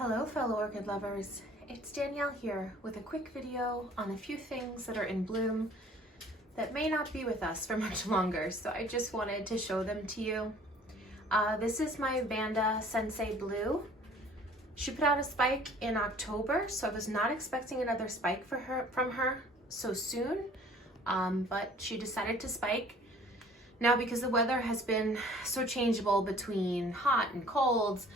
Hello fellow orchid lovers, it's Danielle here with a quick video on a few things that are in bloom that may not be with us for much longer, so I just wanted to show them to you. This is my Vanda Sensei Blue. She put out a spike in October, so I was not expecting another spike from her so soon, but she decided to spike. Now because the weather has been so changeable between hot and cold,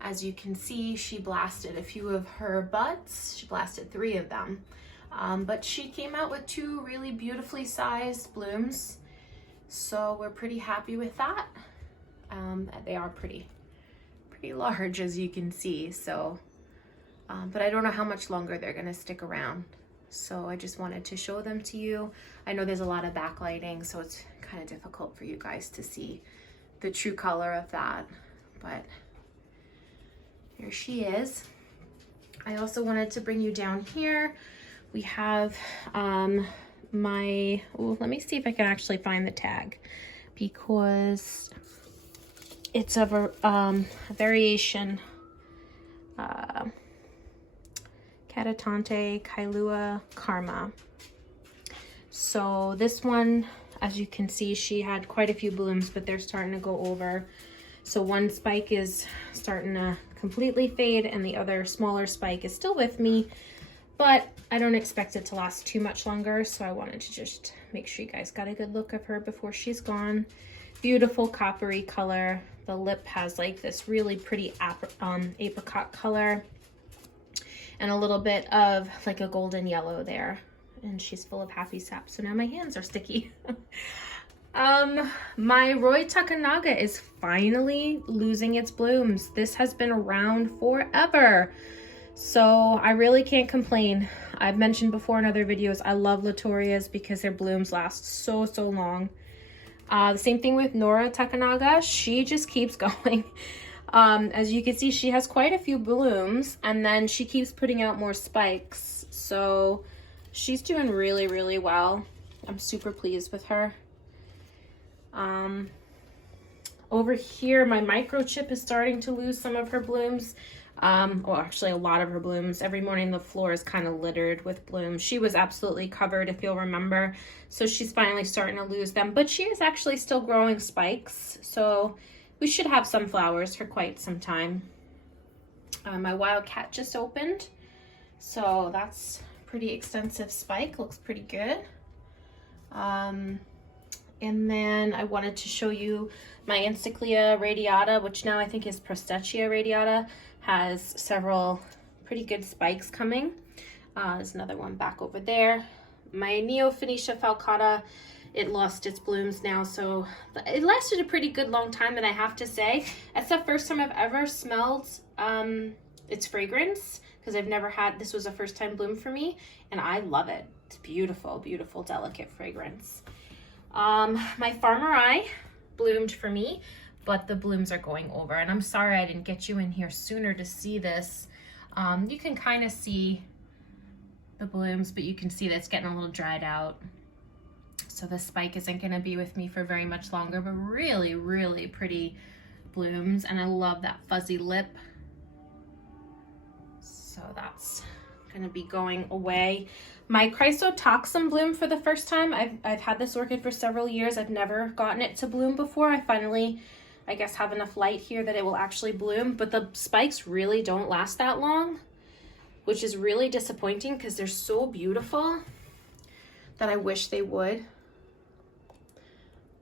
as you can see, she blasted a few of her buds. She blasted 3 of them. But she came out with 2 really beautifully sized blooms. So we're pretty happy with that. They are pretty large, as you can see. So, but I don't know how much longer they're gonna stick around. So I just wanted to show them to you. I know there's a lot of backlighting, so it's kind of difficult for you guys to see the true color of that. But here she is. I also wanted to bring you down here. We have let me see if I can actually find the tag, because it's a variation, Catatante Kailua Karma. So this one, as you can see, she had quite a few blooms, but they're starting to go over. So one spike is starting to completely fade and the other smaller spike is still with me, but I don't expect it to last too much longer, so I wanted to just make sure you guys got a good look of her before she's gone. Beautiful coppery color. The lip has like this really pretty apricot color and a little bit of like a golden yellow there, and she's full of happy sap. So now my hands are sticky. My Roy Takanaga is finally losing its blooms. This has been around forever, so I really can't complain. I've mentioned before in other videos, I love Latorias because their blooms last so long. The same thing with Nora Takanaga. She just keeps going. As you can see, she has quite a few blooms, and then she keeps putting out more spikes. So she's doing really well. I'm super pleased with her. Over here, my microchip is starting to lose some of her blooms. Well, actually a lot of her blooms. Every morning the floor is kind of littered with blooms. She was absolutely covered, if you'll remember. So she's finally starting to lose them, but she is actually still growing spikes. So we should have some flowers for quite some time. My Wildcat just opened. So that's pretty extensive spike, looks pretty good. And then I wanted to show you my Instaclea radiata, which now I think is Prostechia radiata, has several pretty good spikes coming. There's another one back over there. My Neophonetia falcata, it lost its blooms now, so it lasted a pretty good long time, and I have to say, it's the first time I've ever smelled its fragrance, because I've never had, this was a first time bloom for me, and I love it. It's beautiful, delicate fragrance. My Farmer Eye bloomed for me, but the blooms are going over, and I'm sorry I didn't get you in here sooner to see this. You can kind of see the blooms, but you can see that it's getting a little dried out. So the spike isn't going to be with me for very much longer, but really pretty blooms, and I love that fuzzy lip. So that's going to be going away. My Chrysotoxum bloomed for the first time. I've had this orchid for several years. I've never gotten it to bloom before. I finally, I guess, have enough light here that it will actually bloom, but the spikes really don't last that long, which is really disappointing because they're so beautiful that I wish they would.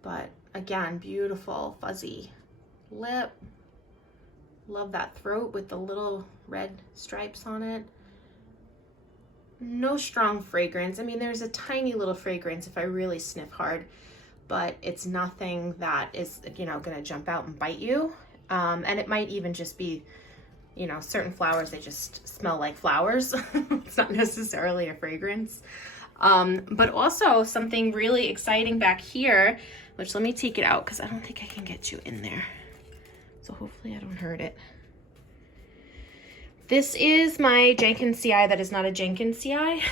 But again, beautiful fuzzy lip. Love that throat with the little red stripes on it. No strong fragrance. I mean, there's a tiny little fragrance if I really sniff hard, but it's nothing that is, you know, gonna jump out and bite you. And it might even just be, you know, certain flowers, they just smell like flowers. It's not necessarily a fragrance. But also something really exciting back here, which let me take it out because I don't think I can get you in there. So hopefully I don't hurt it. This is my Jenkinsii that is not a Jenkinsii.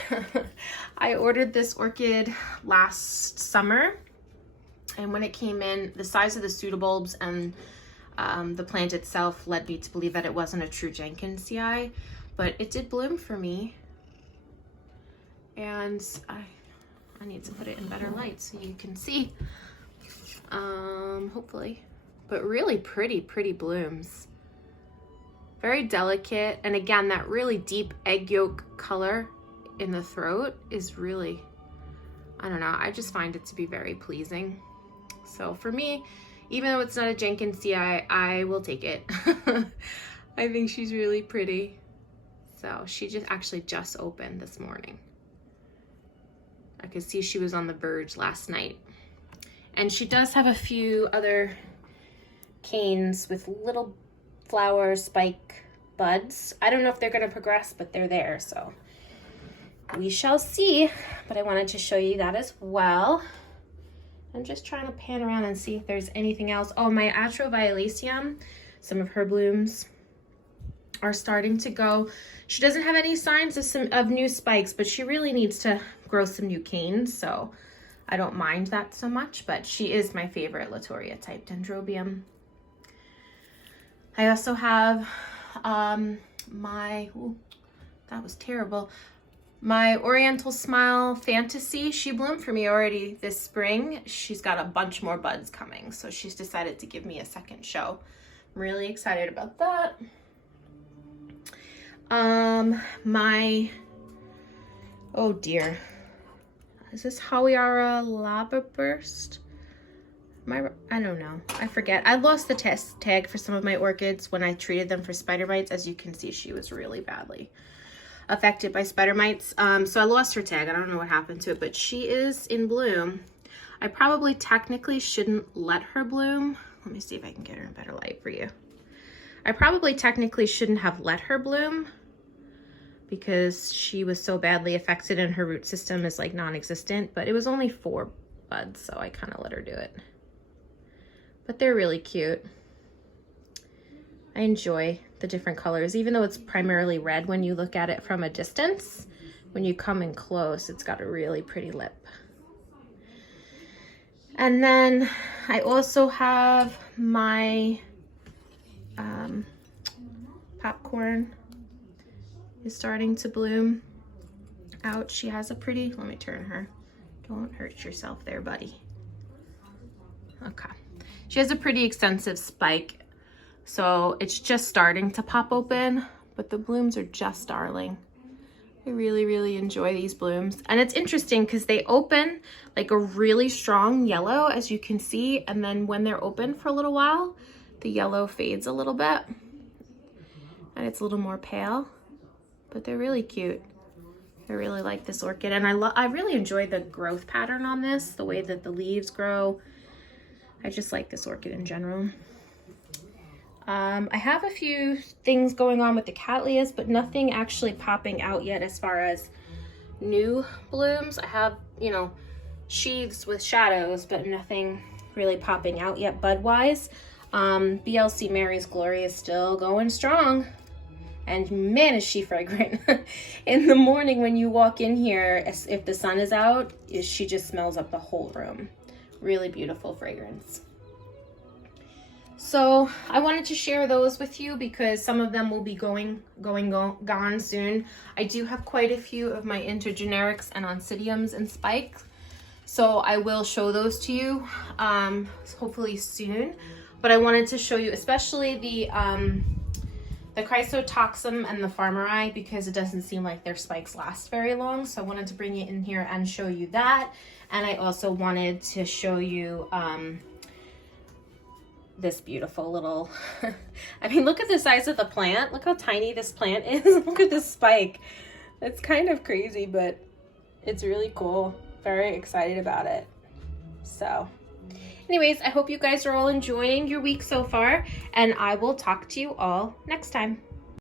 I ordered this orchid last summer, and when it came in, the size of the pseudobulbs and The plant itself led me to believe that it wasn't a true Jenkinsiae, but it did bloom for me. And I need to put it in better light so you can see, hopefully. But really pretty blooms. Very delicate, and again, that really deep egg yolk color in the throat is really, I don't know, I just find it to be very pleasing. So for me, even though it's not a Jenkinsiae, I will take it. I think she's really pretty. So she just opened this morning. I could see she was on the verge last night. And she does have a few other canes with little flower spike buds. I don't know if they're going to progress, but they're there, so we shall see. But I wanted to show you that as well. I'm just trying to pan around and see if there's anything else. Oh, my Atroviolaceum, some of her blooms are starting to go. She doesn't have any signs of new spikes, but she really needs to grow some new canes, so I don't mind that so much. But she is my favorite Latoria type Dendrobium. I also have that was terrible. My Oriental Smile Fantasy, she bloomed for me already this spring. She's got a bunch more buds coming, so she's decided to give me a second show. I'm really excited about that. Oh dear, is this Hawaiara Lava Burst? I don't know, I forget. I lost the test tag for some of my orchids when I treated them for spider mites. As you can see, she was really badly affected by spider mites. So I lost her tag. I don't know what happened to it, but she is in bloom. I probably technically shouldn't let her bloom. Let me see if I can get her in better light for you. I probably technically shouldn't have let her bloom because she was so badly affected and her root system is like non-existent, but it was only 4 buds, so I kind of let her do it. But they're really cute. I enjoy the different colors, even though it's primarily red when you look at it from a distance. When you come in close, it's got a really pretty lip. And then I also have my Popcorn is starting to bloom out. She has a pretty, let me turn her. Don't hurt yourself there, buddy. Okay. She has a pretty extensive spike, so it's just starting to pop open, but the blooms are just darling. I really enjoy these blooms. And it's interesting because they open like a really strong yellow, as you can see, and then when they're open for a little while, the yellow fades a little bit and it's a little more pale, but they're really cute. I really like this orchid, and I really enjoy the growth pattern on this, the way that the leaves grow. I just like this orchid in general. I have a few things going on with the Cattleyas, but nothing actually popping out yet as far as new blooms. I have, you know, sheaths with shadows, but nothing really popping out yet bud-wise. BLC Mary's Glory is still going strong. And man, is she fragrant. In the morning when you walk in here, if the sun is out, she just smells up the whole room. Really beautiful fragrance. So I wanted to share those with you because some of them will be gone soon. I do have quite a few of my intergenerics and oncidiums and spikes, so I will show those to you hopefully soon. But I wanted to show you especially the Chrysotoxum and the Farmeri, because it doesn't seem like their spikes last very long. So I wanted to bring it in here and show you that. And I also wanted to show you this beautiful little, I mean, look at the size of the plant. Look how tiny this plant is. Look at this spike. It's kind of crazy, but it's really cool. Very excited about it. So anyways, I hope you guys are all enjoying your week so far, and I will talk to you all next time.